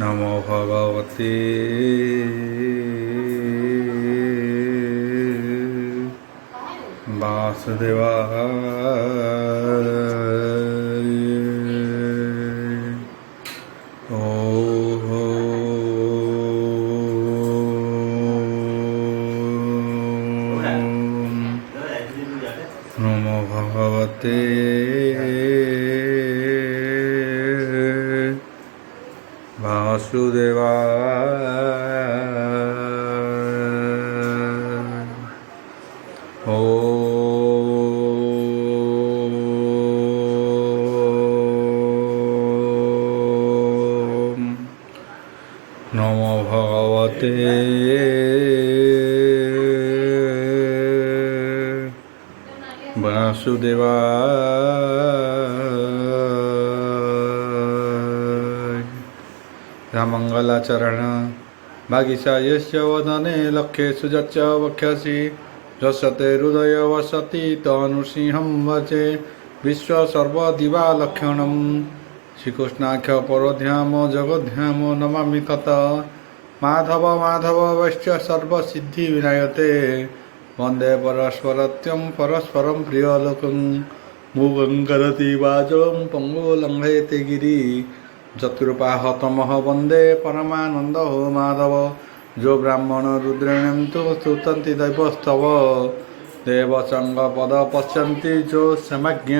नमो भगवते वासुदेवाय। नमो भगवते वासुदेवाय। नमो भगवते वासुदेवाय। राममङ्गलाचरण भागिसा यस्य वदने लक्ष्येषु यच्च वक्ष्यसि यस्य हृदय वसति तनुसिंहं भजे विश्वसर्वदिवालक्षणं श्रीकृष्णाख्य परध्याम जगद्धाम नमामि तत् माधव माधव वैश्य सर्वसिद्धिविनायते वन्दे परस्परत्यं परस्परं प्रियलोकं मुगं करति वाचं पङ्गुलङ्घयते गिरि जत्कृपाहतमः वन्दे परमानन्दो माधव जो ब्राह्मण रुद्रेण तु स्तुतन्ति दैवस्तव देवसङ्गपद पश्यन्ति जो समज्ञ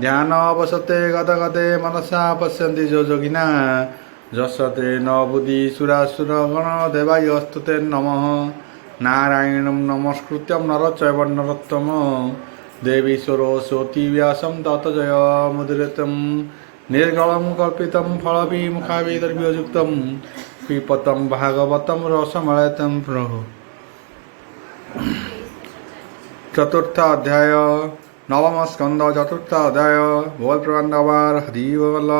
ध्यान अवसते गदगदे मनसा पश्यन्ति जो जोगिना जसते न बुद्धि सुरासुरगण देवायस्तुते नमः नारायणं नमस्कृत्यं नरचैव नरोत्तमं देवी सरस्वती व्यासं ततो जयमुदीरयम् निर्गलं कल्पितं फलविमुखाविदर्भयुक्तं पिबतं भागवतं रसमलयं प्रभु। चतुर्थ अध्याय नवम स्कंद चतुर्थ अध्याय बोल प्रबंधवार हरि बोल।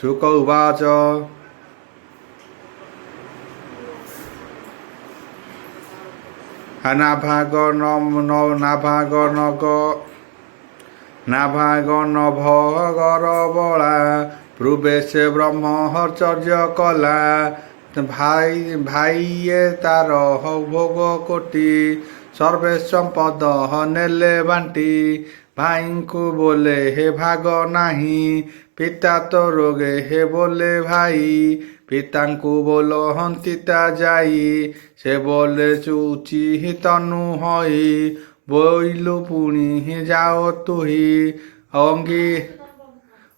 शुक उवाच नाभाग नभगर बला पूर्वे से ब्रह्मचर्य कला भाइये तार भोग कोटि सर्वे संपद नेले बांटी भाई को बोले हे भाग नाही पिता तो रोगे हे बोले भाई पिता को बोलो हंतिता जाई से बोले चुची ही तनु हई बोइलु पुणी ही जाओ तुही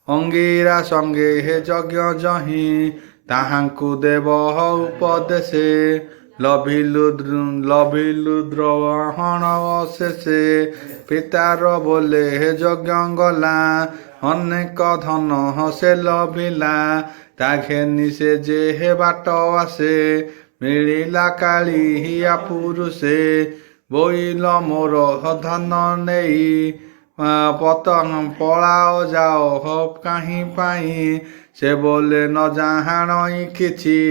अंगीरा संगे हे यज्ञ जही ताहांकु देव उपदेशे लभिलु द्रवहण अशेषे पितार बोले हे यज्ञ गला अनेक धन से लभिला ताघेनी से जे हे बाट आसे मिलिला काली हिया पुरुषे बोइल मोर धन नेई पतन पलाओ जाओ हो कहीं पाई से बोले न जाहाणई किछि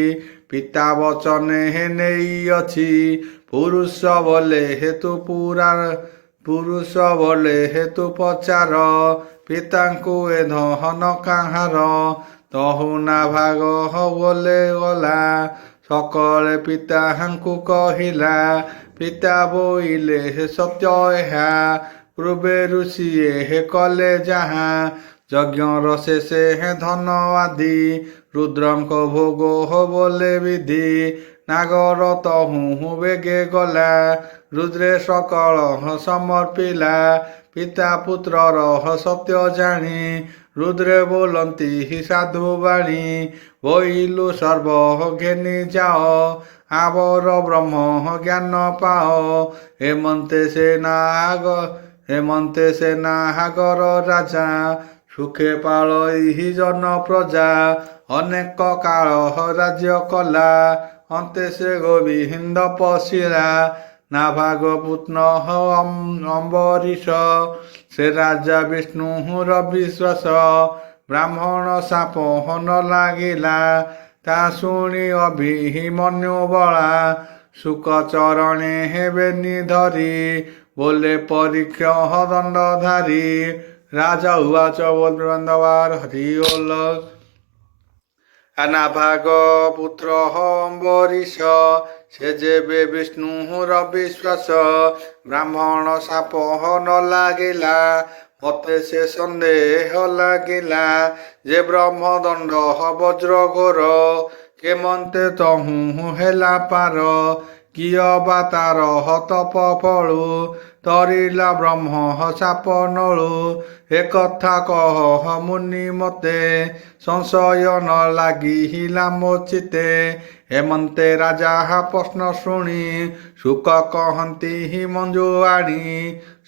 पिता वचने हे नेई अछि पुरुष बोले हेतु पचार पिताଙ୍କୁ ए धन काହାର तहु ना भाग बोले गला सकले पिताଙ୍କୁ कहिला पिता बोइले हे सत्य ଏହା पूर्वे ऋषिए हे कले जहा यज्ञर शेषे हे धन आदि रुद्रଙ୍କ भोग हो बोले विधि नागर तहु बेगे गला रुद्रे सकल समर्पिला पिता पुत्रर सत्य जानी रुद्रे बोलती हि साधु बाणी बोइलु सर्व घेनी जाओ आवर ब्रह्म ज्ञान पाओ हेमंते से नागर राजा सुखे पालहि जन प्रजा अनेक काल राज्य कला अन्ते से गोविंद पशिला नाभाग पुत्र अम्बरीश से राजा विष्णुर विश्वास ब्राह्मण साप न लागिला ता शुणी अभिमन्यु बला ଶୁକ ଚରଣେ ହେବେନି ଧରି ବୋଲେ ପରୀକ୍ଷ ଦଣ୍ଡଧାରୀ ରାଜା ଉବାଚ ବନ୍ଦବାର ହରି ଓଲ ନାଭାଗ ପୁତ୍ର ଅମ୍ବରୀଶ ସେ ଯେବେ ବିଷ୍ଣୁର ବିଶ୍ୱାସ ବ୍ରାହ୍ମଣ ସାପ ନ ଲାଗିଲା ମତେ ସେ ସନ୍ଦେହ ଲାଗିଲା ଯେ ବ୍ରହ୍ମଦଣ୍ଡ ବଜ୍ର ଘୋର କେମନ୍ତେ ତହୁଁ ହେଲା ପାର କିଅ ବା ତାର ତପ ଫଳୁ ତରିଲା ବ୍ରହ୍ମ ସାପ ନଳୁ ଏକଥା କହ ମୁନି ମତେ ସଂଶୟ ନ ଲାଗିଲା ମୋ ଚିତେ ହେମନ୍ତେ ରାଜା ପ୍ରଶ୍ନ ଶୁଣି ଶୁକ କହନ୍ତି ମଞ୍ଜୁଆଣୀ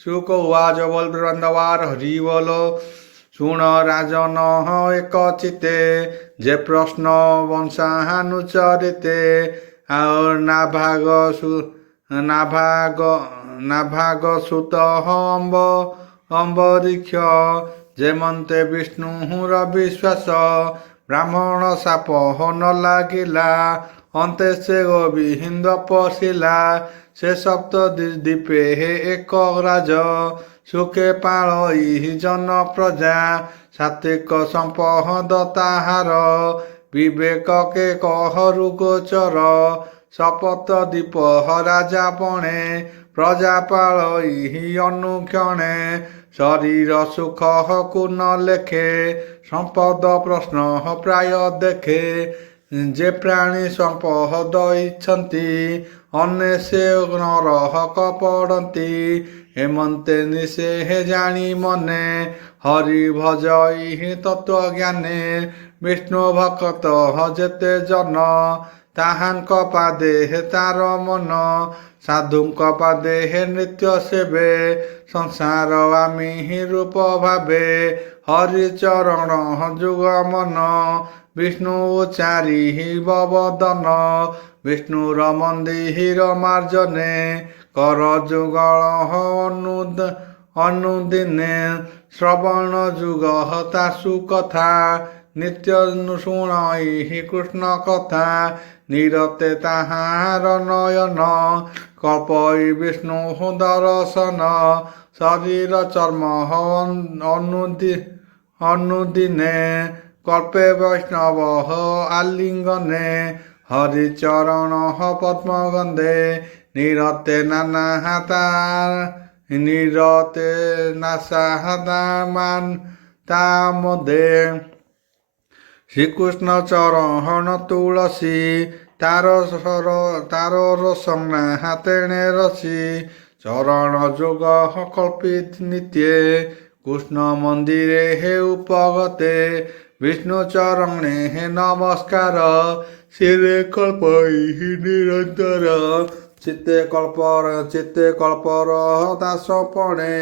ଶୁକ ଉବାଚ ବଲବନ୍ଦବାର ହରି ବୋଲ ଶୁଣ ରାଜନ ଏକ ଚିତେ ଯେ ପ୍ରଶ୍ନ ବଂଶାନୁଚରିତେ ଆଉ ନାଭାଗ ସୁତ ଅମ୍ବରୀକ୍ଷ ଯେମନ୍ତେ ବିଷ୍ଣୁର ବିଶ୍ୱାସ ବ୍ରାହ୍ମଣ ସାପ ନ ଲାଗିଲା ଅନ୍ତେ ସେ ଗୋବିନ୍ଦ ପଶିଲା ସେ ସପ୍ତ ଦ୍ୱୀପେ ଏକ ରାଜ ସୁଖେ ପାଳଇ ଜନ ପ୍ରଜା ସାତ୍ୱିକ ସମ୍ପଦ ତାହାର ବିବେକ କେ କହରୁ ଗୋଚର ଶପଥ ଦୀପ ରାଜା ପଣେ ପ୍ରଜା ପାଳଇ ଅନୁକ୍ଷଣେ ଶରୀର ସୁଖକୁ ନ ଲେଖେ ସମ୍ପଦ ପ୍ରଶ୍ନ ପ୍ରାୟ ଦେଖେ ଯେ ପ୍ରାଣୀ ସମ୍ପଦ ଇଚ୍ଛନ୍ତି ଅନେଶେ ନରକ ପଡ଼ନ୍ତି ହେମନ୍ତେ ନିଶେ ଜାଣି ମନେ ହରି ଭଜଇ ତତ୍ତ୍ୱଜ୍ଞାନେ ବିଷ୍ଣୁ ଭକ୍ତ ଯେତେ ଜନ ତାହାଙ୍କ ପାଦେ ତାର ମନ ସାଧୁଙ୍କ ପାଦେ ନିତ୍ୟ ସେବେ ସଂସାର ଆମି ରୂପ ଭାବେ ହରିଚରଣ ଯୁଗ ମନ ବିଷ୍ଣୁ ଚାରି ବଦନ ବିଷ୍ଣୁର ମନ୍ଦିର ମାର୍ଜନେ କର ଯୁଗଳ ଅନୁଦିନେ ଶ୍ରବଣ ଯୁଗ ତାସୁ କଥା ନିତ୍ୟ ଶୁଣଇ କୃଷ୍ଣ କଥା ନିରତେ ତାହାର ନୟନ କଳ୍ପଇ ବିଷ୍ଣୁ ଦର୍ଶନ ଶରୀର ଚର୍ମ ଅନୁଦିନେ କଳ୍ପେ ବୈଷ୍ଣବ ଆଲିଙ୍ଗନେ ହରିଚରଣ ପଦ୍ମଗନ୍ଧେ ନିରତେ ନାସାହାଦାମାନ ତାମଦେ ଶ୍ରୀକୃଷ୍ଣ ଚରଣ ତୁଳସୀ ତାର ରସନା ତେଣେ ରସି ଚରଣ ଯୋଗ କଳ୍ପିତ ନିତ୍ୟେ କୃଷ୍ଣ ମନ୍ଦିରେ ହେ ଉପଗତେ ବିଷ୍ଣୁ ଚରଣେ ହେ ନମସ୍କାର ଶିରେ କଳ୍ପଇ ନିରନ୍ତର ଚିତ୍ତେ କଳ୍ପର ଦାସ ପଣେ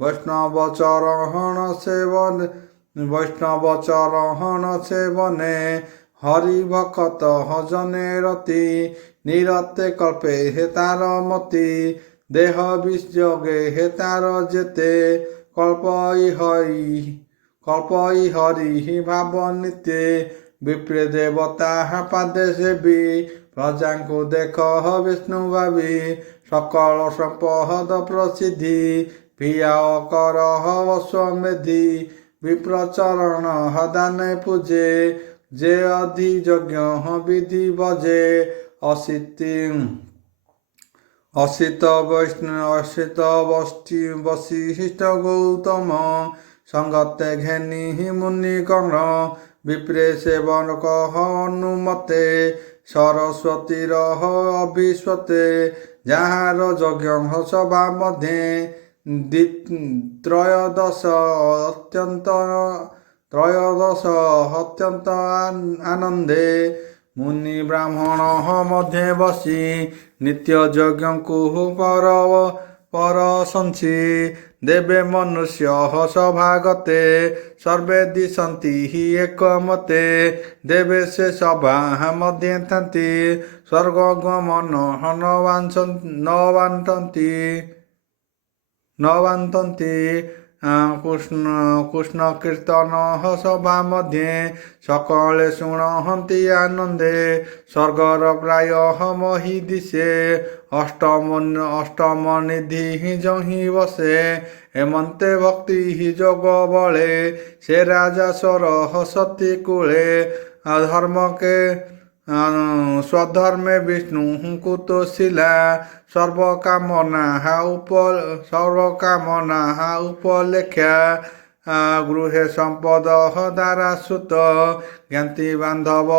ବୈଷ୍ଣବ ଚରଣ ସେବନେ ହରି ଭକତ ଜନେ ରତି ନିରତେ କଳ୍ପେ ହେ ତାର ମତି ଦେହ ବିଯୋଗେ ହେ ତାର ଯେତେ କଳ୍ପଇ ହରି ଭାବ ନିତ୍ୟେ ବିପ୍ରେ ଦେବତା ପାଦେ ସେବି ପ୍ରଜାଙ୍କୁ ଦେଖ ବିଷ୍ଣୁ ଭାବି ସକଳ ସମ୍ପଦ ପ୍ରସିଦ୍ଧି ଭିଆ କର ଅଶ୍ୱମେଧି ବିପ୍ରଚରଣ ଦାନେ ପୂଜେ ଯେ ଅଧି ଯଜ୍ଞ ବିଧି ବଜେ ଅସିତ ବଶିଷ୍ଠ ଗୌତମ ସଙ୍ଗତେ ଘେନି ମୁନି କର୍ଣ୍ଣ ବିପ୍ରେ ସେବନ କହ ଅନୁମତେ ସରସ୍ୱତୀର ଅଭିଶ୍ୱତେ ଯାହାର ଯଜ୍ଞ ସଭା ମଧ୍ୟେ ତ୍ରୟୋଦଶ ଅତ୍ୟନ୍ତ ଆନନ୍ଦେ ମୁନି ବ୍ରାହ୍ମଣ ମଧ୍ୟେ ବସି ନିତ୍ୟ ଯଜ୍ଞଙ୍କୁ ପରଶଂସି ଦେବେ ମନୁଷ୍ୟ ସଭାଗତେ ସର୍ବେ ଦିଶନ୍ତି ଏକମତେ ଦେବେ ସେ ସଭା ମଧ୍ୟେ ଥାନ୍ତି ସ୍ୱର୍ଗ ଗମନ ନ ବାଣ୍ଟନ୍ତି କୃଷ୍ଣ କୀର୍ତ୍ତନ ସଭା ମଧ୍ୟେ ସକଳେ ଶୁଣନ୍ତି ଆନନ୍ଦେ ସ୍ୱର୍ଗର ପ୍ରାୟ ମହି ଦିଶେ ଅଷ୍ଟମ ନିଧି ଜହିଁ ବସେ ଏମନ୍ତେ ଭକ୍ତି ଯୋଗ ବଳେ ସେ ରାଜା ସରହ ସତୀ କୂଳେ ଧର୍ମକେ ସ୍ୱଧର୍ମେ ବିଷ୍ଣୁଙ୍କୁ ତୋଷିଲା ସର୍ବକାମନା ଉପଲେଖ୍ୟା ଗୃହେ ସମ୍ପଦ ଦାରା ସୁତ ଜ୍ଞାତି ବାନ୍ଧବ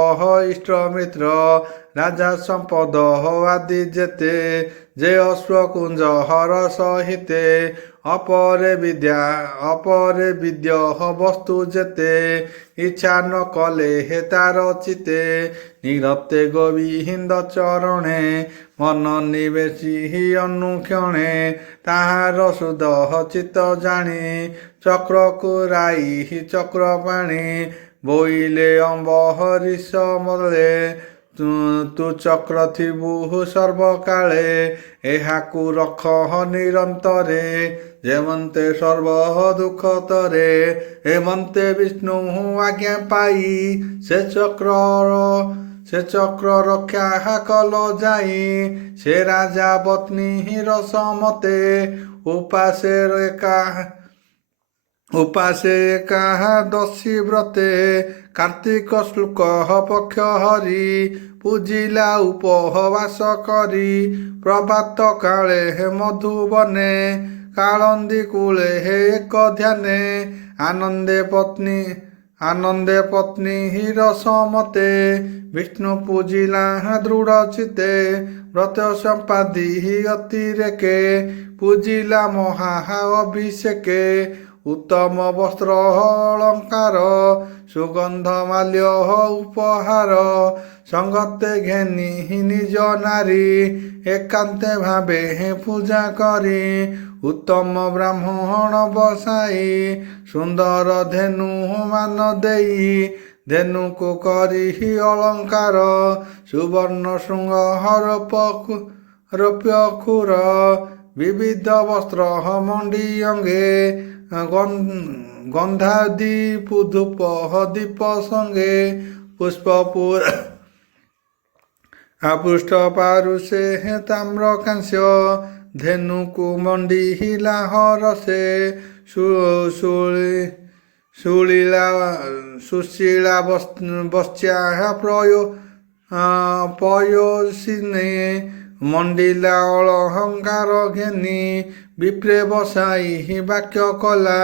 ଇଷ୍ଟମିତ୍ର ରାଜା ସମ୍ପଦ ଆଦି ଯେତେ ଯେ ଅଶ୍ୱକୁଞ୍ଜ ହର ସହିତେ ଅପରେ ବିଦ୍ୟ ବସ୍ତୁ ଯେତେ ଇଚ୍ଛା ନ କଲେ ହେ ତାର ଚିତେ ନିରତେ ଗୋବିନ୍ଦ ଚରଣେ ମନ ନିବେଶି ଅନୁକ୍ଷଣେ ତାହାର ସୁଧ ଚିତ ଜାଣି ଚକ୍ରକୁ ରାଇ ଚକ୍ର ପାଣି ବୋଇଲେ ଅମ୍ବ ହରିଷ ମଲେ ତୁ ଚକ୍ର ଥିବୁ ସର୍ବକାଳେ ଏହାକୁ ରଖ ନିରନ୍ତରେ ଯେମନ୍ତେ ସର୍ବ ଦୁଃଖ ତରେ ଏମନ୍ତେ ବିଷ୍ଣୁ ଆଜ୍ଞା ପାଇ ସେ ଚକ୍ର ରକ୍ଷା କଲ ଯାଇ ସେ ରାଜା ପତ୍ନୀର ସମତେ ଉପାସେ ଏକାଦଶୀ ବ୍ରତେ କାର୍ତ୍ତିକ ଶୁକ୍ଳ ପକ୍ଷ ହରି ପୂଜିଲା ଉପବାସ କରି ପ୍ରଭାତ କାଳେ ହେ ମଧୁବନେ କାଳନ୍ଦୀ କୂଳେ ହେ ଏକ ଧ୍ୟାନେ ଆନନ୍ଦେ ପତ୍ନୀ ହିର ସମତେ ବିଷ୍ଣୁ ପୂଜିଲା ଦୃଢ଼ ଚିତେ ବ୍ରତ ସମ୍ପାଦି ଅତିରେକେ ପୂଜିଲା ମହା ଅଭିଷେକେ ଉତ୍ତମ ବସ୍ତ୍ର ଅଳଙ୍କାର ସୁଗନ୍ଧ ମାଲ୍ୟ ଉପହାର ସଙ୍ଗତେ ଘେନି ନିଜ ନାରୀ ଏକାନ୍ତେ ଭାବେ ପୂଜା କରି ଉତ୍ତମ ବ୍ରାହ୍ମଣ ବସାଇ ସୁନ୍ଦର ଧେନୁ ମାନ ଦେଇ ଧେନୁକୁ କରି ଅଳଙ୍କାର ସୁବର୍ଣ୍ଣ ଶୃଙ୍ଗ ରୌପ୍ୟ ଖୁର ବିବିଧ ବସ୍ତ୍ର ମଣ୍ଡି ଅଙ୍ଗେ ଗନ୍ଧାଦୀପ ଧୂପ ଦୀପ ସଙ୍ଗେ ପୃଷ୍ଠ ପାରୁଷେ ତାମ୍ର କାଂସ୍ୟ ଧେନୁକୁ ମଣ୍ଡିଲା ହରସେ ସୁଶୀଳା ବସ୍ୟା ପୟୋସିନେ ମଣ୍ଡିଲା ଅଳଙ୍କାର ଘେନି ବିପ୍ରେ ବସାଇ ବାକ୍ୟ କଲା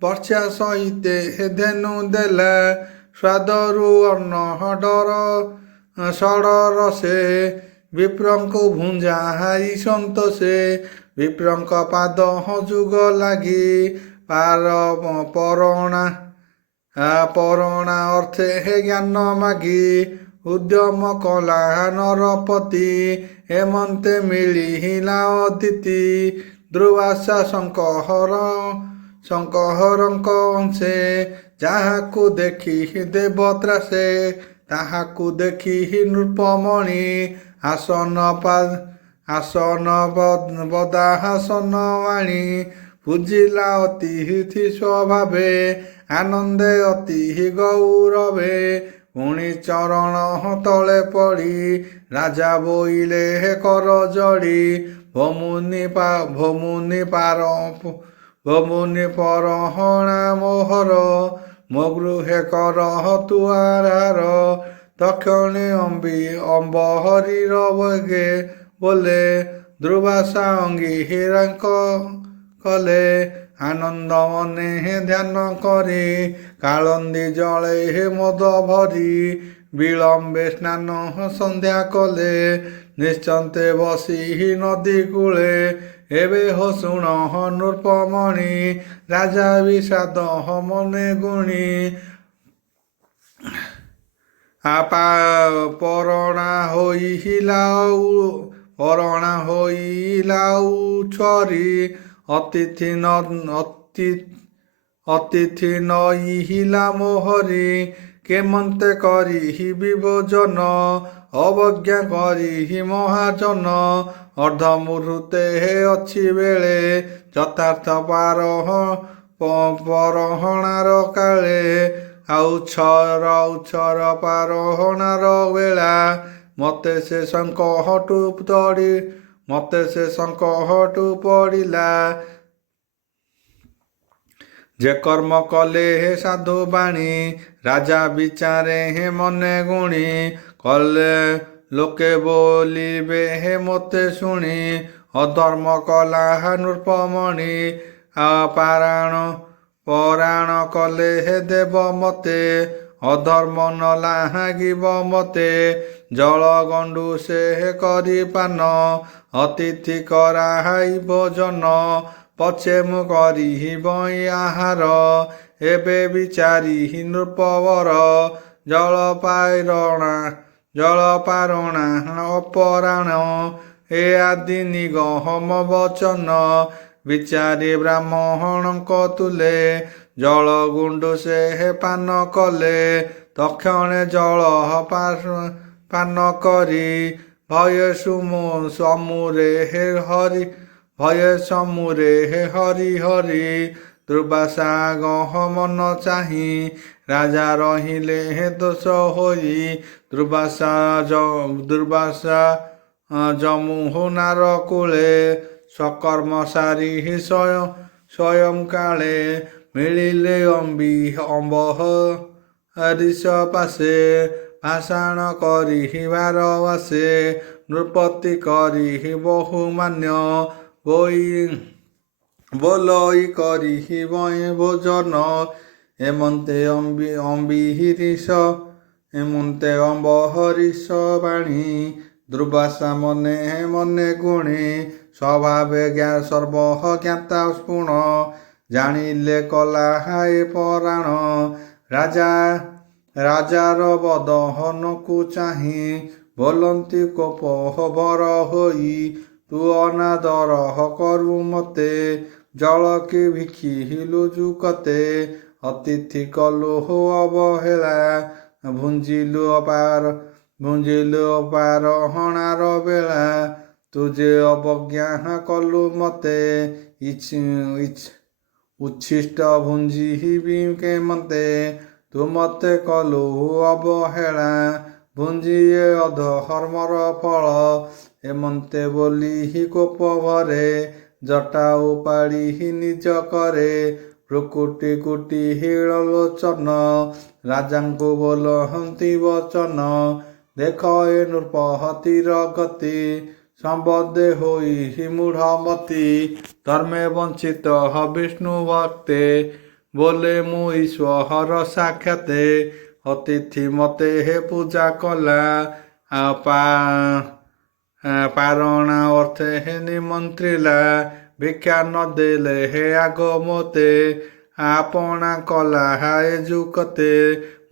ବର୍ଷା ସହିତେ ଧେନୁ ଦେଲା ସ୍ୱାଦରୁ ଅନ୍ନ ଷଡ଼ର ସେ ବିପ୍ରଙ୍କୁ ଭୁଞ୍ଜାଇ ସନ୍ତୋଷେ ବିପ୍ରଙ୍କ ପାଦ ଯୁଗ ଲାଗି ପରଣା ଅର୍ଥେ ଜ୍ଞାନ ମାଗି ଉଦ୍ୟମ କଲା ନରପତି ଏମନ୍ତେ ମିଳିଲା ଅଦିତି ଦୁର୍ବାସା ଶଙ୍କହରଙ୍କ ଅଂଶେ ଯାହାକୁ ଦେଖି ଦେବତ୍ରାସେ ତାହାକୁ ଦେଖି ନୃପମଣି ଆସନ ବଦାହାସନ ଆଣି ପୂଜିଲା ଅତିଥି ସ୍ୱଭାବେ ଆନନ୍ଦେ ଅତି ଗୌରବେ ପୁଣି ଚରଣ ତଳେ ପଡ଼ି ରାଜା ବୋଇଲେ କର ଜଡ଼ି ଭମୁନି ପରହଣା ମୋହର ମୋ ଗୃହେ କର ତୁଆର ଦକ୍ଷିଣେ ଅମ୍ବ ହରିର ବେଗେ ବୋଲେ ଦୁର୍ବାସା ଅଙ୍ଗୀରାଙ୍କ କଲେ ଆନନ୍ଦ ମନେ ଧ୍ୟାନ କରି କାଳନ୍ଦୀ ଜଳେ ମଦ ଭରି ବିଳମ୍ବେ ସ୍ନାନ ସନ୍ଧ୍ୟା କଲେ ନିଶ୍ଚନ୍ତେ ବସି ନଦୀ କୂଳେ ଏବେ ହୋ ଶୁଣ ନୃପମଣି ରାଜା ବିଷାଦ ମନେ ଗୁଣି ପରଣା ହୋଇଲା ଛରି ଅତିଥି ନଇହିଲା ମୋହରି କେମନ୍ତେ କରି ବିଭୋଜନ ଅବଜ୍ଞା କରି ମହାଜନ ଅର୍ଦ୍ଧମୁହୂର୍ତ୍ତେ ଅଛି ବେଳେ ଯଥାର୍ଥ ପରହଣାର କାଳେ ଉଛର ପାରହଣାର ବେଳା ମତେ ସେ ସଂକଟୁ ପଡ଼ିଲା। ଯେ କର୍ମ କଲେ ହେ ସାଧୁ ବାଣୀ ରାଜା ବିଚାରେ ହେ ମନେ ଗୁଣି କଲେ ଲୋକେ ବୋଲିବେ ହେ ମୋତେ ଶୁଣି ଅଧର୍ମ କଲା ନୃପମଣି ପରାଣ କଲେ ହେ ଦେବ ମତେ ଅଧର୍ମ ନ ଲାଗିବ ମତେ ଜଳ ଗଣ୍ଡୁ ସେ କରି ପାନ ଅତିଥି କରାଇ ଭୋଜନ ପଛେ ମୁଁ କରିବ ଆହାର ଏବେ ବିଚାରି ନୃପବର ଜଳପାରଣା ଅପରାଣ ଏ ଆଦି ନିଗମ ବଚନ ବିଚାରି ବ୍ରାହ୍ମଣଙ୍କ ତୁଲେ ଜଳ ଗୁଣ୍ଡୁ ସେ ପାନ କଲେ ତକ୍ଷଣେ ଜଳ ପାନ କରି ଭୟ ସମୁରେ ହରି ହରି ଦୁର୍ବାସା ଗହମନ ଚାହିଁ ରାଜା ରହିଲେ ଦୋଷ ହୋଇ ଦୁର୍ବାସା ଯମୁନାର କୂଳେ ସକର୍ମ ସାରି ସ୍ୱୟଂ କାଳେ ମିଳିଲେ ଅମ୍ବହରିଷ ପାଶେ ଭାଷାଣ କରିବାର ଆସେ ନୃପତି କରି ବହୁମାନ୍ୟ ବୋଲଇ କରି ଭୋଜନ ଏମନ୍ତେ ଅମ୍ବହରିଷ ବାଣୀ ଦୁର୍ବାସା ମନେ ଗୁଣେ ସ୍ୱଭାବେ ସର୍ବଃ ଜ୍ଞାତା ସ୍ପୁଣ ଜାଣିଲେ କଲା ହାଏ ପରାଣ ରାଜାର ବଦହନକୁ ଚାହିଁ ବୋଲନ୍ତି କୋପହବର ହୋଇ ତୁ ଅନାଦର କରୁ ମତେ ଜଳ କି ଭିଖିଲୁ ଯୁକତେ ଅତିଥି କଲୁ ଅବହେଳା ଭୁଞ୍ଜିଲୁ ପାରହଣାର ବେଳା ତୁ ଯେ ଅବଜ୍ଞା କଲୁ ମତେ ଉଚ୍ଛିଷ୍ଟ ଭୁଞ୍ଜିବି କେମତେ ତୁ ମତେ କଲୁ ଅବହେଳା ଭୁଞ୍ଜିଏ ଅଧର୍ମର ଫଳ ଏମନ୍ତେ ବୋଲି କୋପ ଭରେ ଜଟା ଉପାଡ଼ି ନିଜ କରେ ପ୍ରକୁଟି କୁଟି ଲୋଚନ ରାଜାଙ୍କୁ ବୋଲନ୍ତି ବଚନ ଦେଖ ଏ ନୃପହତିର ଗତି ସମ୍ବଦେ ହୋଇ ମୂଢ଼ମତି ଧର୍ମେ ବଞ୍ଚିତ ବିଷ୍ଣୁ ଭକ୍ତେ ବୋଲେ ମୁଁ ଈଶ୍ୱର ସାକ୍ଷାତେ ଅତିଥି ମତେ ହେ ପୂଜା କଲା ପାରଣା ଅର୍ଥେ ହେ ନିମନ୍ତ୍ରିଲା ଭିକ୍ଷା ନ ଦେଲେ ହେ ଆଗ ମତେ ଆପଣା କଲା ହାଏ ଯୁକତେ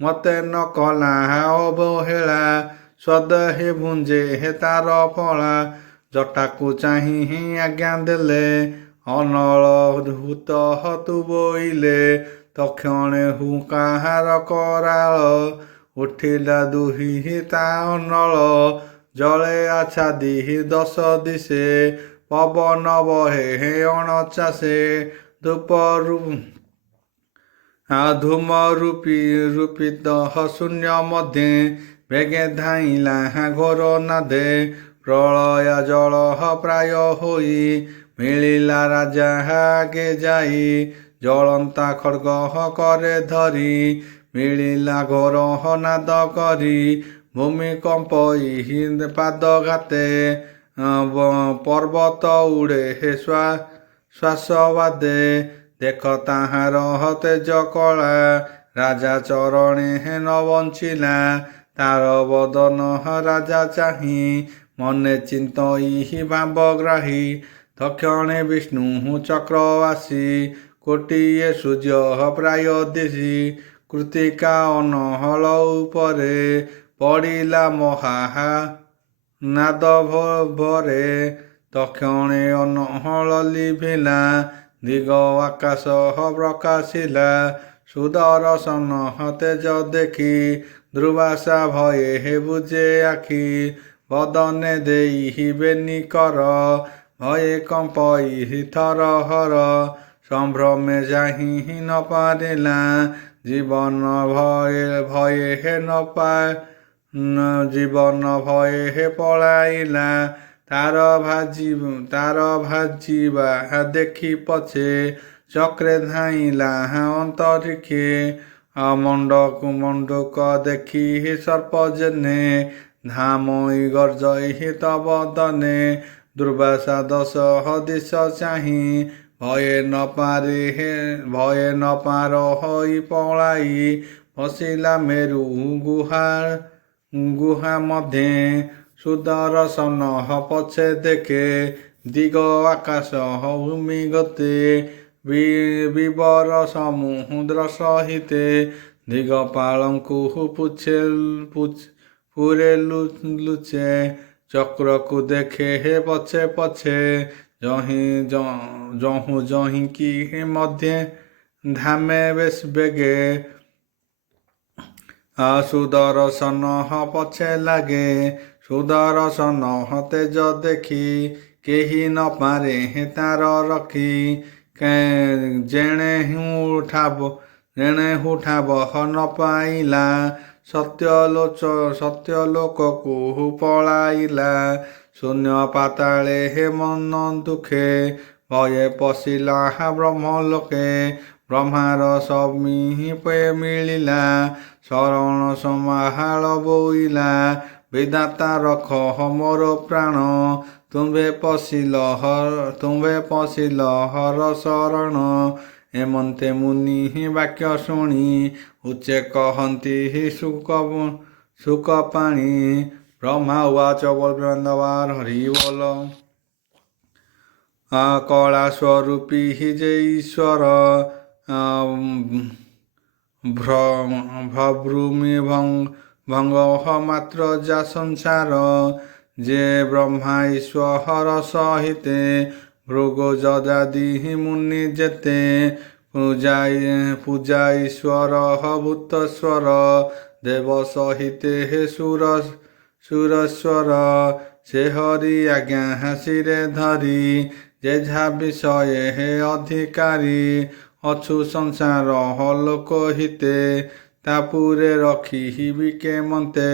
ମତେ ନ କଲା ଅବହେଳା ସ୍ୱଦ ହେ ଭୁଞ୍ଜେ ହେ ତାର ଫଳା ଜଟାକୁ ଚାହିଁ ଆଜ୍ଞା ଦେଲେ ଅନଳ ହୂତ ତୁ ବୋଇଲେ ତକ୍ଷଣେ ହୁଙ୍କାର କରାଳ ଉଠିଲା ଦୁହି ତା ଅନଳ ଜଳେ ଆଚ୍ଛାଦି 10 ଦିଶେ ପବନ ବହେ ଅଣଚାଶେ ଧୂମ ରୂପିତ ଶୂନ୍ୟ ମଧ୍ୟେ ବେଗେ ଧାଇଁଲା ଘୋର ନାଦେ ପ୍ରଳୟ ଜଳ ପ୍ରାୟ ହୋଇ ମିଳିଲା ରାଜା ଆଗେ ଯାଇ ଜଳନ୍ତା ଖଡ୍ଗ କରେ ଧରି ମିଳିଲା ଘୋର ନାଦ କରି ଭୂମିକମ୍ପଇ ପାଦଘାତେ ପର୍ବତ ଉଡ଼େ ଶ୍ୱାସ ବାଦେ ଦେଖ ତାହାର ତେଜ କଳା ରାଜା ଚରଣେ ନ ବଞ୍ଚିଲା ତାର ବଦନ ରାଜା ଚାହିଁ ମନେ ଚିନ୍ତଇ ଭାବଗ୍ରାହୀ ତକ୍ଷଣେ ବିଷ୍ଣୁ ଚକ୍ରବାସୀ କୋଟିଏ ସୂର୍ଯ୍ୟ ପ୍ରାୟ ଦିଶି କୃତିକା ଅନହଳ ଉପରେ ପଡ଼ିଲା ମହା ନାଦ ଭରେ ତକ୍ଷଣେ ଅନହଳ ଲିଭିଲା ଦିଗ ଆକାଶ ପ୍ରକାଶିଲା ସୁଦର୍ଶନ ତେଜ ଦେଖି ଦୁର୍ବାସା ଭୟେ ବୁଜେ ଆଖି ବଦନେ ଦେଇ ବେନି କର ଭୟେ କମ୍ପଇ ଥର ହର সম্ভ্রমে যাহি ন পারিলা জীবন ভয়ে হে ন পায় জীবন ভয়ে হে পଳାଇଲା ତାର ଭାଜିବା ଦେଖି ପଛେ ଚକ୍ରେ ଧାଇଁଲା ଅନ୍ତରିକ୍ଷେ ମଣ୍ଡୁକ ଦେଖି ସର୍ପ ଜେନେ ଧାମଇ ଗର୍ଜଇ ତବ ଦନେ ଦୁର୍ବାସା 10 ଦିଶ ଚାହିଁ ଭୟେ ନ ପାର ହୋଇ ପଳାଇ ବସିଲା ମେରୁ ଗୁହା ମଧ୍ୟେ ସୁଦର୍ଶନ ପଛେ ଦେଖେ ଦିଗ ଆକାଶ ଭୂମି ଗତେ ବିବର ସମୁଦ୍ର ସହିତେ ଦିଗପାଳଙ୍କୁ ପୁରେ ଲୁଚେ ଚକ୍ରକୁ ଦେଖେ ହେ ପଛେ ପଛେ ଯହିଁକି ମଧ୍ୟେ ଧାମେ ବେଗେ ସୁଦର୍ଶନ ପଛେ ଲାଗେ ସୁଦର୍ଶନ ତେଜ ଦେଖି କେହି ନ ପାରେ ତାର ରଖି ଯେଣେ ହୁଠାବ ନ ପାଇଲା ସତ୍ୟ ଲୋକକୁ ପଳାଇଲା ଶୂନ୍ୟ ପାତାଳେ ହେ ମନ ଦୁଃଖେ ଭୟେ ପଶିଲା ବ୍ରହ୍ମଲୋକେ ବ୍ରହ୍ମାର ସମୀପେ ମିଳିଲା ଶରଣ ସମାହାଳ ବୋଇଲା ବିଧାତା ରଖ ମୋର ପ୍ରାଣ ତୁମ୍ଭେ ପଶିଲ ହର ଶରଣ ଏମନ୍ତେ ମୁନି ବାକ୍ୟ ଶୁଣି ଉଚ୍ଚେ କହନ୍ତି ସୁକ ପାଣି ବ୍ରହ୍ମା ଉବାଚ ବଳବ୍ରନ୍ଦବାର ହରି ବୋଲ କଳା ସ୍ୱରୂପୀ ଯେ ଈଶ୍ୱର ଭ୍ରମି ଭଙ୍ଗ ମାତ୍ର ଯା ସଂସାର ଯେ ବ୍ରହ୍ମା ଈଶ୍ୱର ସହିତେ ଭୃଗ ଯଜାଦି ମୁନି ଯେତେ ପୂଜା ଈଶ୍ୱର ଭୂତସ୍ୱର ଦେବ ସହିତେ ହେ ସୁରେଶ୍ୱର ସେ ହରି ଆଜ୍ଞା ହାସିରେ ଧରି ଯେଝା ବିଷୟ ହେ ଅଧିକାରୀ ଅଛୁ ସଂସାର ଲୋକ ହିତେ ତାପୁରେ ରଖିବି କେମନ୍ତେ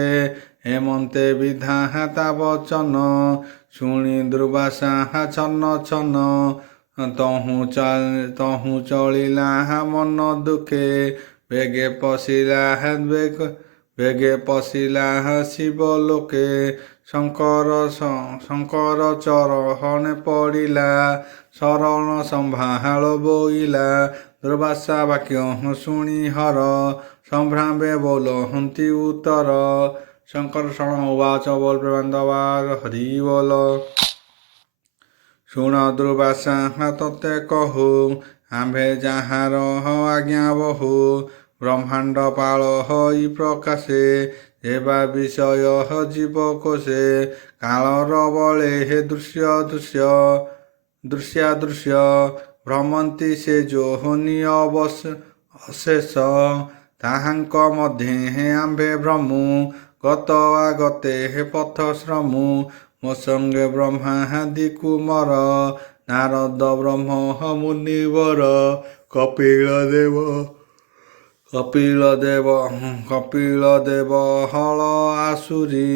ହେମନ୍ତେ ବିଧାତା ବଚନ ଶୁଣି ଦୁର୍ବାସା ଛନ ତହୁଁ ଚଳିଲା ମନ ଦୁଃଖେ ବେଗେ ପଶିଲା ଶିବ ଲୋକେ ଶଙ୍କର ଚରଣେ ପଡ଼ିଲା ଶରଣ ସମ୍ଭାଳ ବୋଇଲା ଦୁର୍ବାସା ବାକ୍ୟ ଶୁଣି ହର ସମ୍ଭ୍ରାମ୍ବେ ବୋଲହନ୍ତି ଉତ୍ତର ଶଙ୍କର ଶରଣ ଉବାଚ ବୋଲ ପ୍ରେମାନନ୍ଦବାର ହରି ବୋଲ ଶୁଣ ଦୁର୍ବାସା ତତେ କହୁ ଆମ୍ଭେ ଯାହାର ଆଜ୍ଞା ବହୁ ବ୍ରହ୍ମାଣ୍ଡ ପାଳ ହଇ ପ୍ରକାଶେ ହେବା ବିଷୟ ଜୀବ କୋଷେ କାଳର ବଳେ ହେ ଦୃଶ୍ୟ ଭ୍ରମନ୍ତି ସେ ଯୋହନି ଅଶେଷ ତାହାଙ୍କ ମଧ୍ୟେ ହେ ଆମ୍ଭେ ଭ୍ରମୁ ଗତ ଆଗତେ ହେ ପଥ ଶ୍ରମୁ ମୋ ସଙ୍ଗେ ବ୍ରହ୍ମାଦି କୁମର ନାରଦ ବ୍ରହ୍ମ ମୁନିବର କପିଳ ଦେବ ହଳ ଆସୁରୀ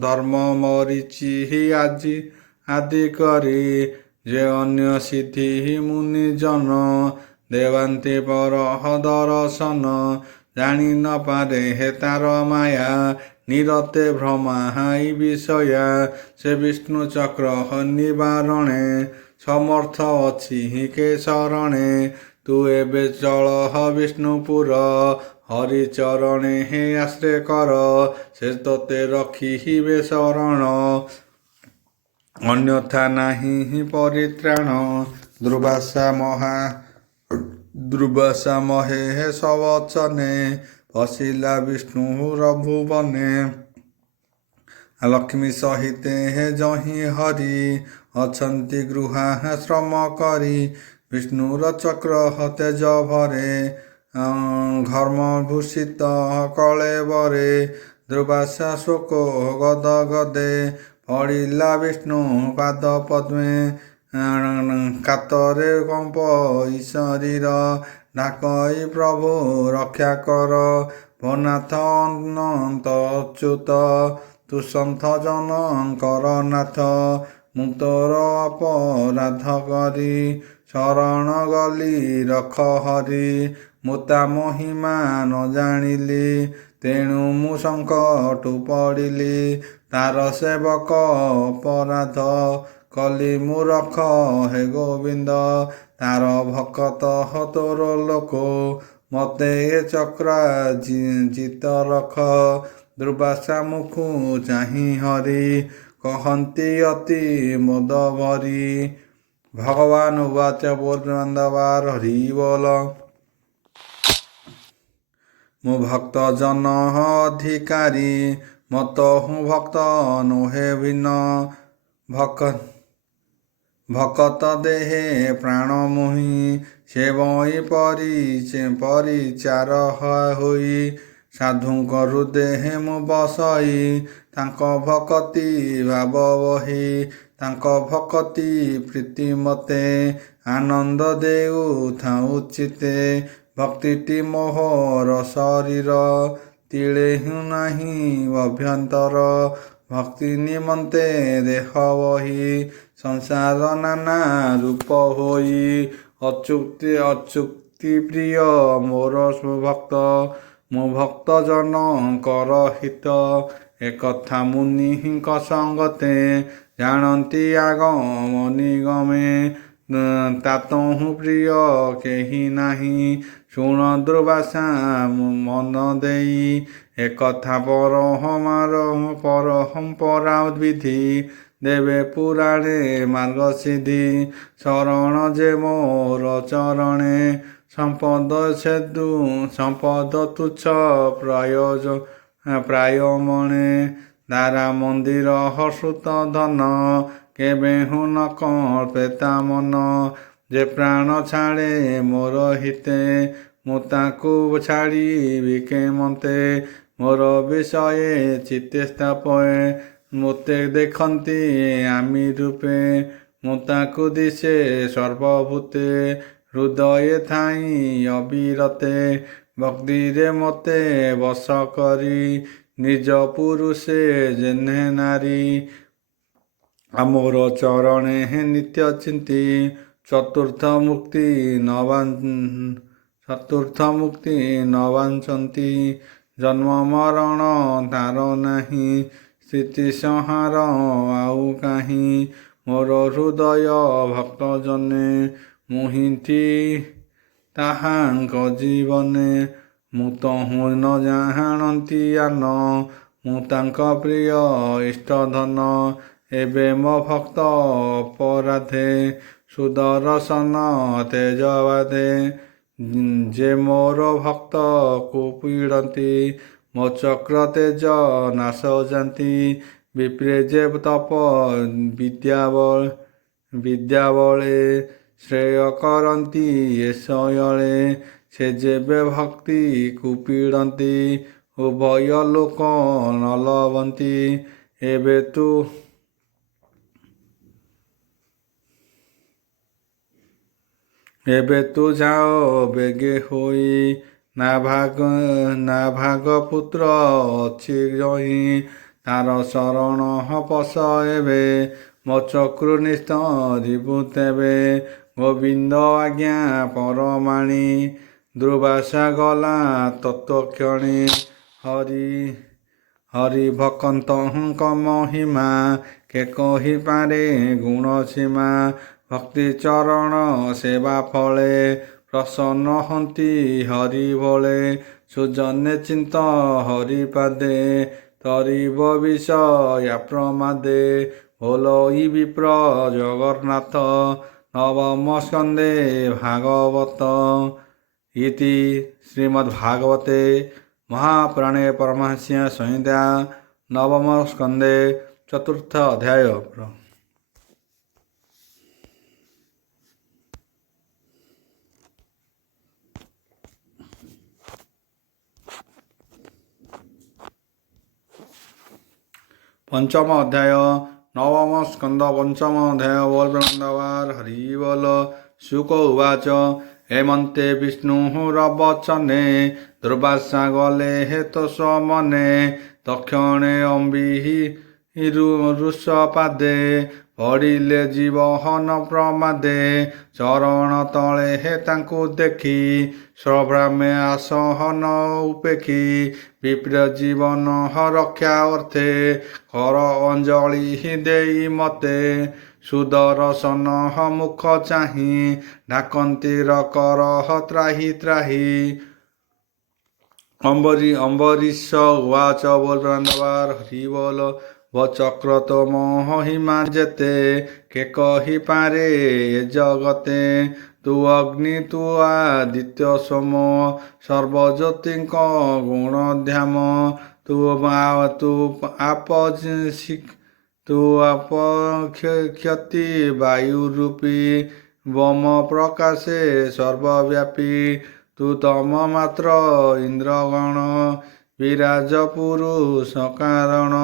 ଧର୍ମ ମରିଚି ଆଦି କରି ଯେ ଅନ୍ୟ ସିଦ୍ଧି ମୁନି ଜନ ଦେବାନ୍ତି ପର ଦର୍ଶନ ଜାଣି ନ ପାରେ ହେ ତାର ମାୟା ନିରତେ ଭ୍ରମାଇ ବିଷୟା ସେ ବିଷ୍ଣୁ ଚକ୍ର ନିବାରଣେ ସମର୍ଥ ଅଛି କେ ଶରଣେ ତୁ ଏବେ ଚଳ ବିଷ୍ଣୁପୁର ହରିଚରଣେ ହେ ଆଶ୍ରେ କର ସେ ତୋତେ ରଖିବେ ଶରଣ ଅନ୍ୟଥା ନାହିଁ ପରିତ୍ରାଣ ଦୁର୍ବାସା ମହେ ସବଚନେ ପଶିଲା ବିଷ୍ଣୁର ଭୁବନେ ଲକ୍ଷ୍ମୀ ସହିତେ ଯହିଁ ହରି ଅଛନ୍ତି ଗୃହା ଶ୍ରମ କରି ବିଷ୍ଣୁର ଚକ୍ର ତେଜ ଭରେ ଘର୍ମଭୂଷିତ କଳେବରେ ଦୁର୍ବାସା ଶୋକ ଗଦ ଗଦେ ପଡ଼ିଲା ବିଷ୍ଣୁ ପାଦ ପଦ୍ମେ କାତରେ କମ୍ପ ଶରୀର ଡାକଇ ପ୍ରଭୁ ରକ୍ଷା କର। ଭନାଥ ଅନନ୍ତ ଅଚ୍ୟୁତ ତୁ ସନ୍ଥ ଜନଙ୍କର ନାଥ। ମୁଁ ତୋର ଅପରାଧ କରି ଶରଣ ଗଲି ରଖ ହରି। ମୁଁ ତା ମହିମା ନ ଜାଣିଲି ତେଣୁ ମୁଁ ସଙ୍କଟ ପଡ଼ିଲି। ତାର ସେବକ ଅପରାଧ କଲି ମୁଁ ରଖ ହେ ଗୋବିନ୍ଦ। ତାର ଭକତ ତୋର ଲୋକ ମତେ ଏ ଚକ୍ରା ଜିତ ରଖ। ଦୁର୍ବାସା ମୁଖୁ ଚାହିଁ ହରି କହନ୍ତି ଅତି ମଦ ଭରି। ଭଗବାନ ଉବାଚ ପୂର୍ଣ୍ଣନ୍ଦବାର ହରି ବୋଲ। ମୁଁ ଭକ୍ତ ଜନ ଅଧିକାରୀ ମତ ହୁଁ ଭକ୍ତ ନୁହେଁ ଭିନ୍ନ। ଭକତ ଦେହେ ପ୍ରାଣ ମୁହିଁ ସେବଇ ପରିଚାର ହୋଇ। ସାଧୁଙ୍କ ହୃଦେ ମୁଁ ବସଇ ତାଙ୍କ ଭକତି ଭାବ ବହି। ତାଙ୍କ ଭକତି ପ୍ରୀତି ମତେ ଆନନ୍ଦ ଦେଉଥାଉ ଚିତେ। ଭକ୍ତିଟି ମୋହର ଶରୀର ତିଳେ ହେଁ ନାହିଁ ଅଭ୍ୟନ୍ତର। ଭକ୍ତି ନିମନ୍ତେ ଦେହ ବହି ସଂସାର ନାନା ରୂପ ହୋଇ। ଅଚ୍ୟୁତି ପ୍ରିୟ ମୋର ଭକ୍ତ ମୁଁ ଭକ୍ତ ଜନଙ୍କର ହିତ। ଏକଥା ମୁନିଙ୍କ ସଙ୍ଗତେ ଜାଣନ୍ତି ଆଗମ ନିଗମେ। ତାତହୁଁ ପ୍ରିୟ କେହି ନାହିଁ ଶୁଣ ଦୁର୍ବାସା ମନ ଦେଇ। ଏକଥା ପରମ୍ପରା ବିଧି ଦେବେ ପୁରାଣେ ମାର୍ଗ ସିଧି। ଶରଣ ଯେ ମୋର ଚରଣେ ସମ୍ପଦ ତୁଚ୍ଛ ପ୍ରାୟ ମଣେ। ଦାରା ମନ୍ଦିର ହର୍ଷୁତ ଧନ କେବେ ହୁଁ ନ କଳ୍ପେ ତା ମନ। ଯେ ପ୍ରାଣ ଛାଡ଼େ ମୋର ହିତେ ମୁଁ ତାକୁ ଛାଡ଼ିବି କେମନ୍ତେ। ମୋର ବିଷୟେ ଚିତ୍ତେ ସ୍ଥାପଏ ମୋତେ ଦେଖନ୍ତି ଆମି ରୂପେ। ମୁଁ ତାକୁ ଦିଶେ ସର୍ବଭୂତେ ହୃଦୟେ ଥାଇ ଅବିରତେ। ଭକ୍ତିରେ ମୋତେ ବଶ କରି ନିଜ ପୁରୁଷେ ଯେହ୍ନେ ନାରୀ। ଆମର ଚରଣେ ନିତ୍ୟ ଚିନ୍ତି ଚତୁର୍ଥ ମୁକ୍ତି ନ ବାଞ୍ଛନ୍ତି। ଜନ୍ମ ମରଣ ତାର ନାହିଁ ସ୍ଥିତି ସଂହାର ଆଉ କାହିଁ। ମୋର ହୃଦୟ ଭକ୍ତ ଜନେ ମୁହିଁନ୍ତି ତାହାଙ୍କ ଜୀବନେ। ମୁଁ ତହୁଁ ନ ଜାଣନ୍ତି ଆନ ମୁଁ ତାଙ୍କ ପ୍ରିୟ ଇଷ୍ଟଧନ। ଏବେ ମୋ ଭକ୍ତ ଅପରାଧେ ସୁଦର୍ଶନ ତେଜବାଦେ। ଯେ ମୋର ଭକ୍ତ କୁ ପୀଡ଼ନ୍ତି ମୋ ଚକ୍ର ତେଜ ନାଶ ଯାନ୍ତି। ବିପ୍ରେ ଯେ ତପ ବିଦ୍ୟା ବଳେ ଶ୍ରେୟ କରନ୍ତି ଏଶୟରେ। ସେ ଯେବେ ଭକ୍ତି କୁ ପୀଡ଼ନ୍ତି ଉଭୟ ଲୋକ ନ ଲଭନ୍ତି। ଏବେ ତୁ ଯାଅ ବେଗେ ହୋଇ ନା ଭାଗ ପୁତ୍ର ଅଛି ଜହି। ତାର ଶରଣ ପଶ ଏବେ ମୋ ଚକ୍ରୁ ନିସ୍ତରିବୁ ତେବେ। ଗୋବିନ୍ଦ ଆଜ୍ଞା ପରମାଣି ଦୁର୍ବାସା ଗଲା ତତ୍କ୍ଷଣି। ହରି ଭକ୍ତଙ୍କ ମହିମା କେ କହିପାରେ ଗୁଣ ସୀମା। ଭକ୍ତି ଚରଣ ସେବା ଫଳେ ପ୍ରସନ୍ନ ହନ୍ତି ହରି ଭଳେ। ସୁଜନେ ଚିନ୍ତ ହରି ପାଦେ ତରିବ ବିଷୟା ପ୍ରମାଦେ। ବୋଲୋଇ ବିପ୍ର ଜଗନ୍ନାଥ ନବମ ସ୍କନ୍ଧେ ଭାଗବତ। ଇତି ଶ୍ରୀମଦ୍ଭାଗବତେ ମହାପୁରାଣେ ପରମହଂସ୍ୟ ସଂହିତା ନବମ ସ୍କନ୍ଧେ ଚତୁର୍ଥ ଅଧ୍ୟାୟ। ପଞ୍ଚମ ଅଧ୍ୟାୟ नवम स्कंद पंचम अध्याय बोल वृंदावार हरि बोल। शुक उवाच हेमन्ते विष्णुरवचने दुर्वासा गले हेतोष मने तक्षणे रुषपादे पड़िले जीवहन प्रमादे चरण तले हे तांकु देखी सभ्रामे आसहन उपेक्षी विप्र जीवन रक्षा अर्थे कर अंजलि देई मते सुदर्शन मुख चाहि डाकन्तीर कर त्राहि त्राहि। अम्बरीश उवाच बोल वृंदावार हरि बोल। वचक्र तो महिमा जेते के कही पारे ए जगते तू अग्नि तू आदित्य सोम सर्वज्योतिक गुणध्याम तू आप क्षति वायुरूपी वम प्रकाशे सर्वव्यापी तू तम मात्र इंद्रगण विराज पुरुष कारण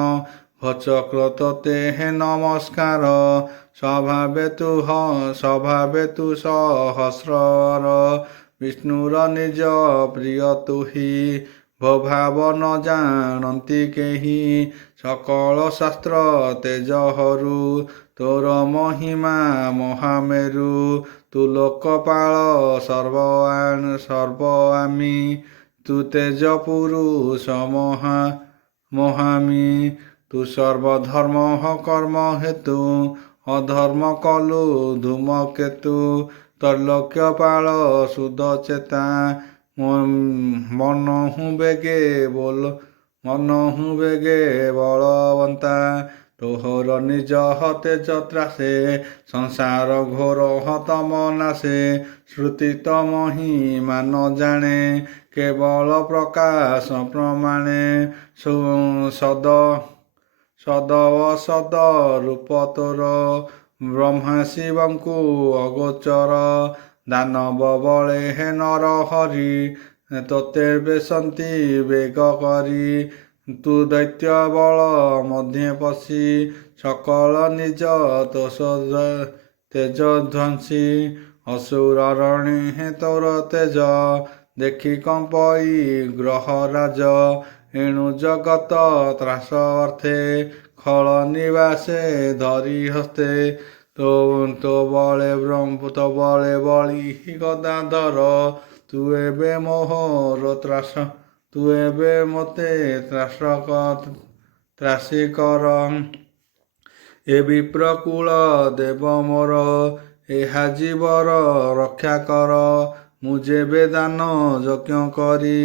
भचक्र तोते हे नमस्कार स्वभावे तू सहस्र विष्णुर निज प्रिय तु ही भोभाव न जानती केही सकल शास्त्र तेजहरू तोर महिमा महामेरु तू लोकपाल सर्वआमी तू तेज पुरुष महामी तू सर्वधर्म कर्म हेतु अधर्म कलु धूमकेतु त्रैलोक्यपाल सुदचेता मनहु बेगे बलवंता तोहर निज तेज त्रासे संसार घोर तम नासे श्रुति तम महिमा न जाने केवल प्रकाश प्रमाणे सद रूप तोर ब्रह्मा शिवंकु अगोचर दानव बले हे नर हरि तोते बेसंती बेग करी तू दैत्य बल मध्य पशि सकल निज तोष तेज ध्वंसी असुर रणे हे तोर तेज देखि कंपई ग्रह राज एणु जगत त्रास अर्थे खल निवासे धरी हस्ते तो बले बली गदाधर तू एबे मोहर त्रास तू एबे मते त्रासी कर ए विप्रकूल देव मोर ଏହା ଜୀବର ରକ୍ଷା କର ମୁଁ ଯେବେ ଦାନ ଯଜ୍ଞ କରି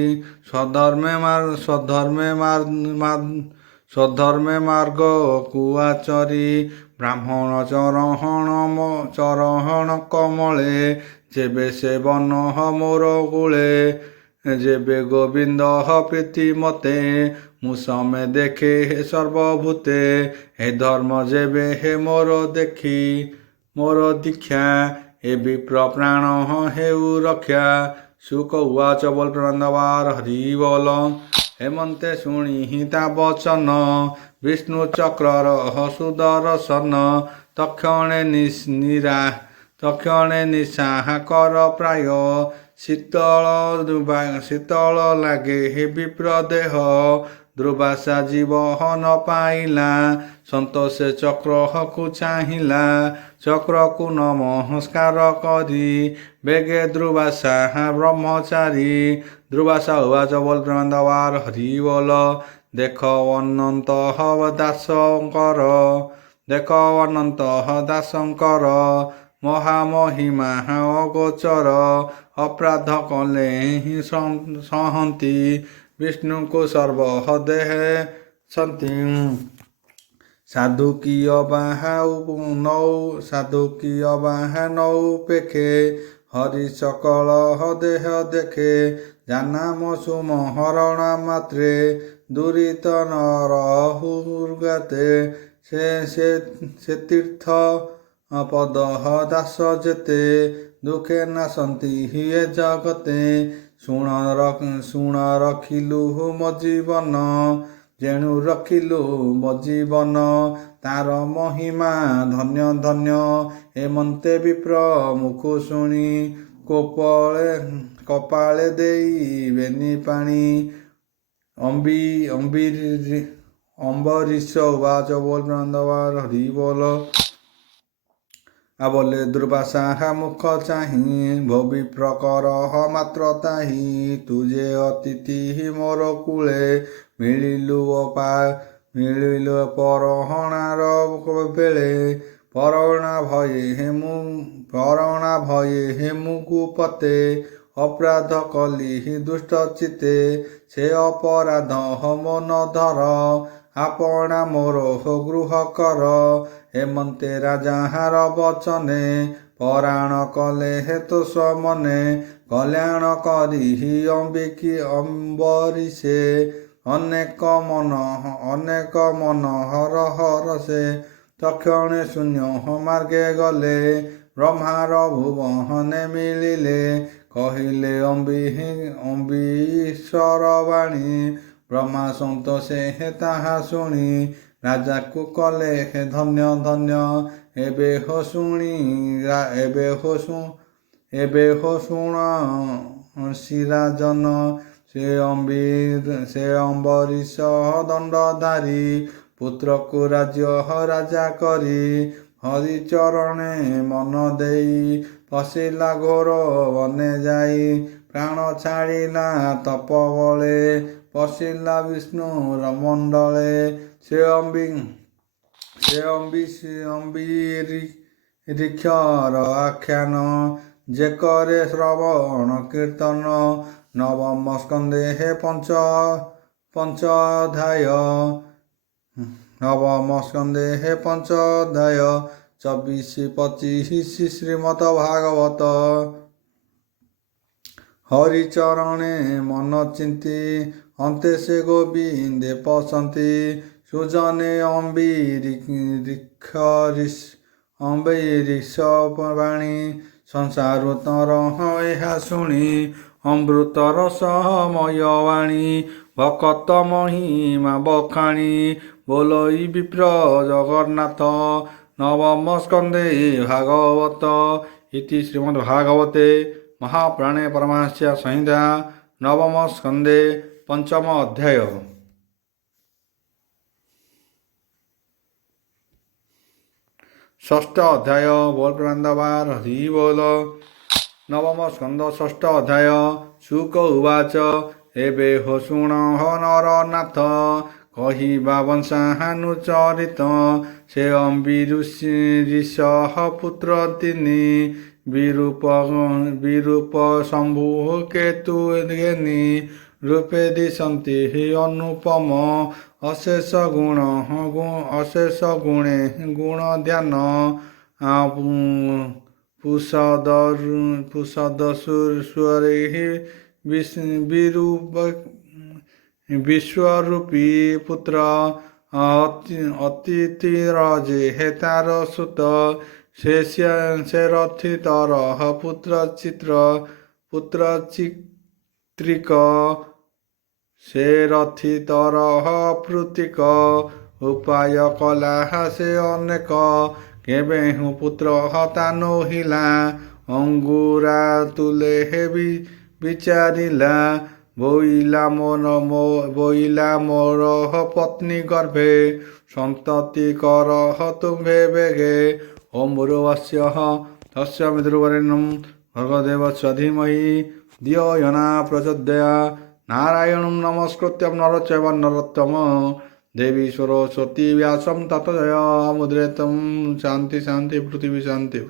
ସ୍ୱଧର୍ମେ ମାର୍ଗ କୁଆଚରି ବ୍ରାହ୍ମଣ ଚରହଣ କମଳେ ଯେବେ ସେବନ ମୋର କୂଳେ ଯେବେ ଗୋବିନ୍ଦ ପ୍ରୀତି ମତେ ମୁଁ ସମେ ଦେଖେ ହେ ସର୍ବଭୂତେ ହେ ଧର୍ମ ଯେବେ ହେ ମୋର ଦେଖି ମୋର ଦୀକ୍ଷା ଏ ବିପ୍ର ପ୍ରାଣ ହେଉ ରକ୍ଷା। ଶୁକ ଉବାଚ ବୋଲ ପ୍रणवार हरि बोल। हेमन्ते शुणि ता वचन विष्णु चक्रर सुदर्शन तक्षणे निशाह कर प्राय शीतल लागे हे विप्र देह दुर्वासा जीव न पाइला संतोषे चक्रहकु चाहिला चक्रकु नमस्कार करी बेगे दुर्वासा ब्रह्मचारी। दुर्वासा उवाच बोल वृंदावार हरि बोल। देख अनंत दासंकर महामहिमा अगोचर अपराध कले हि सहन्ति विष्णु को सर्व देह सन्ति साधु किय बाहा नौ पेखे हरि सकल देह देखे जानाम सुमहरण मात्रे दुरित नरहुर्गाते से तीर्थ पद दास जेते दुखे नासंती हिए जगते शुण रखिलु मो जीवन ଯେଣୁ ରଖିଲୁ ମୋ ଜୀବନ ତାର ମହିମା ଧନ୍ୟ ଧନ୍ୟ ହେମନ୍ତେ ବିପ୍ର ମୁଖ ଶୁଣି କପାଳେ ଦେଇବେନି ପାଣି ଅମ୍ବରୀଶ ଉବାଚ ବୋଲ ପ୍ରାଣବାର ହରି ବୋଲ ବୋଲେ ଦୁର୍ବାସା ମୁଖ ଚାହିଁ ଭବି ପ୍ରକରହ ମାତ୍ର ତାହି ତୁ ଯେ ଅତିଥି ମୋର କୂଳେ ମିଳିଲୁ ପରହଣାର ବେଳେ ପରଣା ଭୟେ ହେମୁକୁ ପତେ ଅପରାଧ କଲି ଦୁଷ୍ଟ ଚିତେ ସେ ଅପରାଧ ମନ ଧର ଆପଣା ମୋର ଗୃହ କର ହେମନ୍ତେ ରାଜାହାର ବଚନେ ପରାଣ କଲେ ହେତୁ ମନେ କଲ୍ୟାଣ କରି ଅମ୍ବରୀଶେ ଅନେକ ମନ ହର ହର ସେ ତକ୍ଷଣେ ଶୂନ୍ୟ ମାର୍ଗେ ଗଲେ ବ୍ରହ୍ମାର ଭୁବନେ ମିଳିଲେ କହିଲେ ଅମ୍ବରୀଶର ବାଣୀ ବ୍ରହ୍ମା ସନ୍ତୋଷେ ତାହା ଶୁଣି ରାଜାକୁ କଲେ ହେ ଧନ୍ୟ ଧନ୍ୟ ଏବେ ହୋ ଶୁଣ ଶ୍ରୀରାଜନ ସେ ଅମ୍ବରୀଶ ଦଣ୍ଡଧାରୀ ପୁତ୍ରକୁ ରାଜା କରି ହରିଚରଣେ ମନ ଦେଇ ପଶିଲା ଘୋର ବନେ ଯାଇ ପ୍ରାଣ ଛାଡ଼ିଲା ତପ ବଳେ ପଶିଲା ବିଷ୍ଣୁର ମଣ୍ଡଳେ ସେ ଅମ୍ବରୀକ୍ଷର ଆଖ୍ୟାନ ଯେ କରେ ଶ୍ରବଣ କୀର୍ତ୍ତନ ନବମ ସ୍କନ୍ଧେ ହେ ପଞ୍ଚ ଅଧ୍ୟାୟ 24-25 ଶ୍ରୀମଦ ଭାଗବତ ହରିଚରଣେ ମନ ଚିନ୍ତି ଅନ୍ତେ ସେ ଗୋବିନ୍ଦେ ପଶନ୍ତି ସୁଜନେ ଅମ୍ବରୀଶ ବାଣୀ ସଂସାରୁ ତରହ ଏହା ଶୁଣି ଅମୃତ ରସମୟ ବାଣୀ ଭକତ ମହିମା ବଖାଣି ବୋଲଇ ବିପ୍ର ଜଗନ୍ନାଥ ନବମ ସ୍କନ୍ଧେ ଭାଗବତ ଇତି ଶ୍ରୀମଦ୍ ଭାଗବତେ ମହାପୁରାଣେ ପରମହଂସ୍ୟା ସଂହିତା ନବମ ସ୍କନ୍ଧେ ପଞ୍ଚମ ଅଧ୍ୟାୟ ଷଷ୍ଠ ଅଧ୍ୟାୟ ବୋଲ ପ୍ରାଣବାର ହରି ବୋଲ ନବମ ସ୍କନ୍ଧ ଷଷ୍ଠ ଅଧ୍ୟାୟ ଶୁକ ଉବାଚ ଏବେ ହୋ ଶୁଣ ନରନାଥ କହିବା ବଂଶାନୁଚରିତ ସେ ଅମ୍ବରୀଶ ପୁତ୍ର ତିନି ବିରୂପ ଶମ୍ଭୁ କେତୁ ଘେନି ରୂପେ ଦିଶନ୍ତି ଅନୁପମ ଅଶେଷ ଗୁଣେ ଗୁଣ ଧ୍ୟାନ ବିଶ୍ୱରୂପୀ ପୁତ୍ର ଅତିଥିର ଯେ ହେତାର ସୁତ ସେ ରଥି ତରହ ପୁତ୍ର ଚିତ୍ରିକ ସେ ରଥି ତରହ ପୃତିକ ଉପାୟ କଲା ସେ ଅନେକ କେବେ ପୁତ୍ର ହତା ନୋହିଲା ଅଙ୍ଗୁରା ତୁଲେ ବିଚାରିଲା ବୋଇଲା ମୋର ପତ୍ନୀ ଗର୍ଭେ ସନ୍ତତି କରହ ତୁମ୍ଭେ ବେଗେ ଅମୃତସ୍ୟ ତସ୍ୟ ପିତୃବରେଣ୍ୟଂ ଭର୍ଗଦେବସ୍ୟ ଧୀମହି ଧିୟୋ ୟୋ ନଃ ପ୍ରଚୋଦୟାତ୍ ନାରାୟଣଂ ନମସ୍କୃତ୍ୟ ନରଂ ଚୈବ ନରୋତ୍ତମଂ ଦେବୀ ସରସ୍ୱତୀ ବ୍ୟାସଂ ତତୋ ଜୟमुदीरयेत् शान्ति शान्ति पृथिवी शान्ति।